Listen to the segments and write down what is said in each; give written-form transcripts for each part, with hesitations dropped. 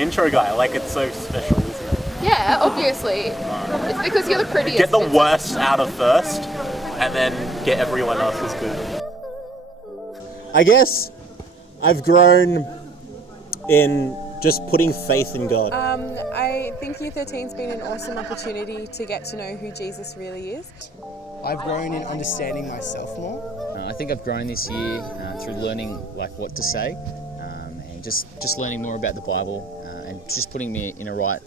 Intro guy, like it's so special, isn't it? Yeah, obviously. It's because you're the prettiest. Get the worst out of first, and then get everyone else's good. I guess I've grown in just putting faith in God. I think U13's been an awesome opportunity to get to know who Jesus really is. I've grown in understanding myself more. I think I've grown this year through learning like what to say and just learning more about the Bible and just putting me in a right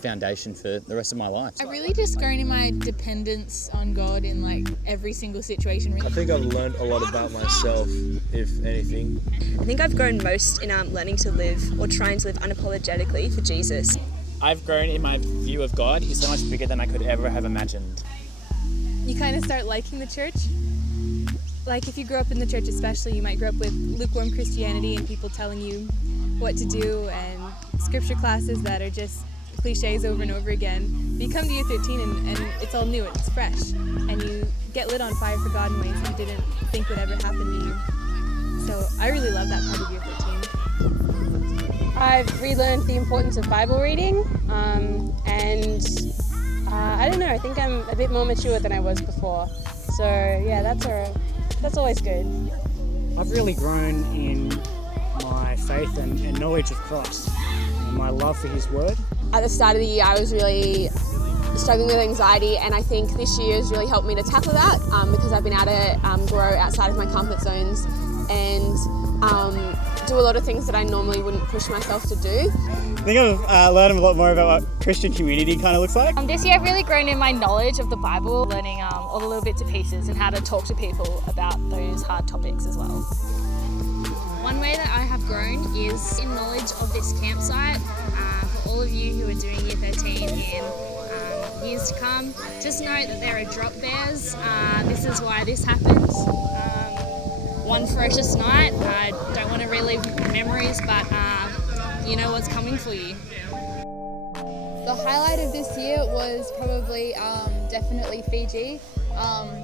foundation for the rest of my life. I've really just grown in my dependence on God in like every single situation. I think I've learned a lot about myself, if anything. I think I've grown most in learning to live or trying to live unapologetically for Jesus. I've grown in my view of God. He's so much bigger than I could ever have imagined. You kind of start liking the church. Like if you grow up in the church especially, you might grow up with lukewarm Christianity and people telling you what to do and scripture classes that are just cliches over and over again. But you come to U13 and it's all new, it's fresh, and you get lit on fire for God in ways that you didn't think would ever happen to you. So I really love that part of U13. I've relearned the importance of Bible reading, and I don't know, I think I'm a bit more mature than I was before. So yeah, that's always good. I've really grown in my faith and knowledge of Christ and my love for His Word. At the start of the year, I was really struggling with anxiety, and I think this year has really helped me to tackle that because I've been able to grow outside of my comfort zones and do a lot of things that I normally wouldn't push myself to do. I think I've learned a lot more about what Christian community kind of looks like. This year I've really grown in my knowledge of the Bible, learning all the little bits and pieces and how to talk to people about those hard topics as well. One way that I have grown is in knowledge of this campsite. For all of you who are doing Year 13 in years to come, just know that there are drop bears. This is why this happens. One ferocious night. I don't want to relive memories, but you know what's coming for you. The highlight of this year was probably definitely Fiji.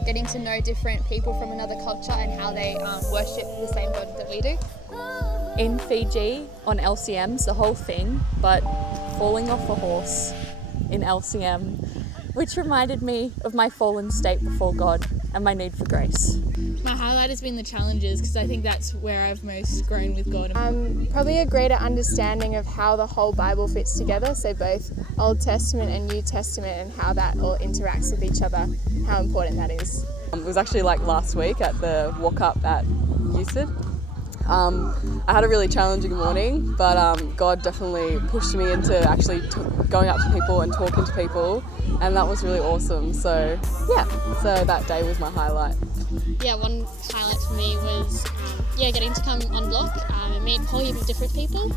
Getting to know different people from another culture and how they worship the same God that we do. In Fiji, on LCMs, the whole thing, but falling off a horse in LCM, which reminded me of my fallen state before God and my need for grace. My highlight has been the challenges because I think that's where I've most grown with God. Probably a greater understanding of how the whole Bible fits together, so both Old Testament and New Testament, and how that all interacts with each other, how important that is. It was actually like last week at the walk-up at UCID. I had a really challenging morning, but God definitely pushed me into actually going up to people and talking to people, and that was really awesome. So yeah, so that day was my highlight. Yeah, one highlight for me was getting to come on block and meet a whole heap of different people.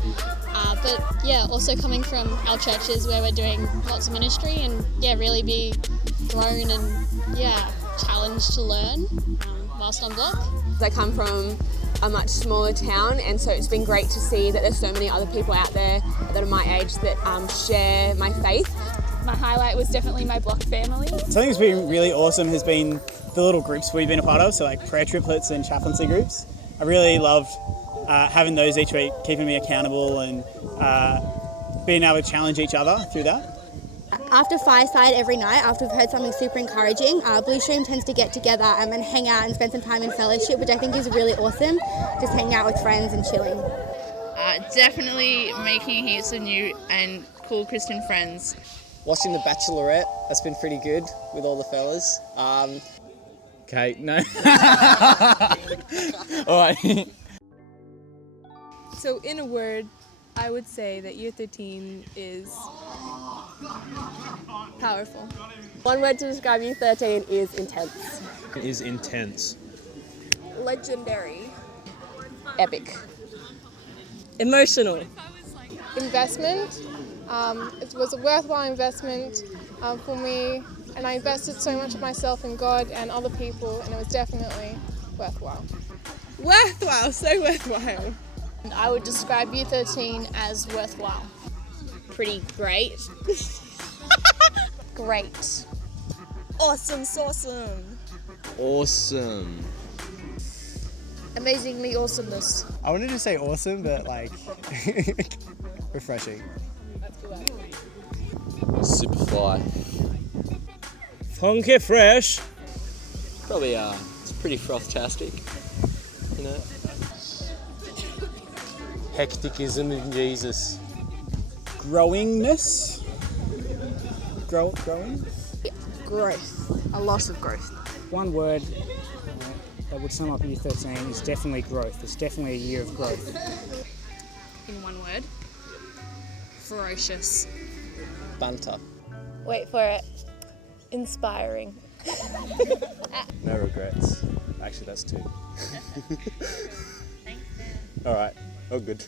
But yeah, also coming from our churches where we're doing lots of ministry and really be grown and challenged to learn whilst on block. I come from a much smaller town, and so it's been great to see that there's so many other people out there that are my age that share my faith. My highlight was definitely my block family. Something that's been really awesome has been the little groups we've been a part of, so like prayer triplets and chaplaincy groups. I really loved having those each week, keeping me accountable and being able to challenge each other through that. After Fireside every night, after we've heard something super encouraging, Blue Stream tends to get together and hang out and spend some time in fellowship, which I think is really awesome, just hanging out with friends and chilling. Definitely making heaps of new and cool Christian friends. Watching The Bachelorette, that's been pretty good with all the fellas. Okay, no. All right. So in a word, I would say that Year 13 is powerful. One word to describe Year 13 is intense. It is intense. Legendary. Epic. Emotional. Investment. It was a worthwhile investment for me, and I invested so much of myself in God and other people, and it was definitely worthwhile. Worthwhile, so worthwhile. I would describe Year 13 as worthwhile. Pretty great. Great. Awesome, awesome. Awesome. Amazingly awesomeness. I wanted to say awesome, but like refreshing. Superfly. Funky fresh. Probably it's pretty froth-tastic, you know. Hecticism in Jesus. Growingness. Growing. Growth. A lot of growth. One word that would sum up year 13 is definitely growth. It's definitely a year of growth. In one word, ferocious. Bunter. Wait for it. Inspiring. No regrets. Actually, that's 2. All right. Oh, good.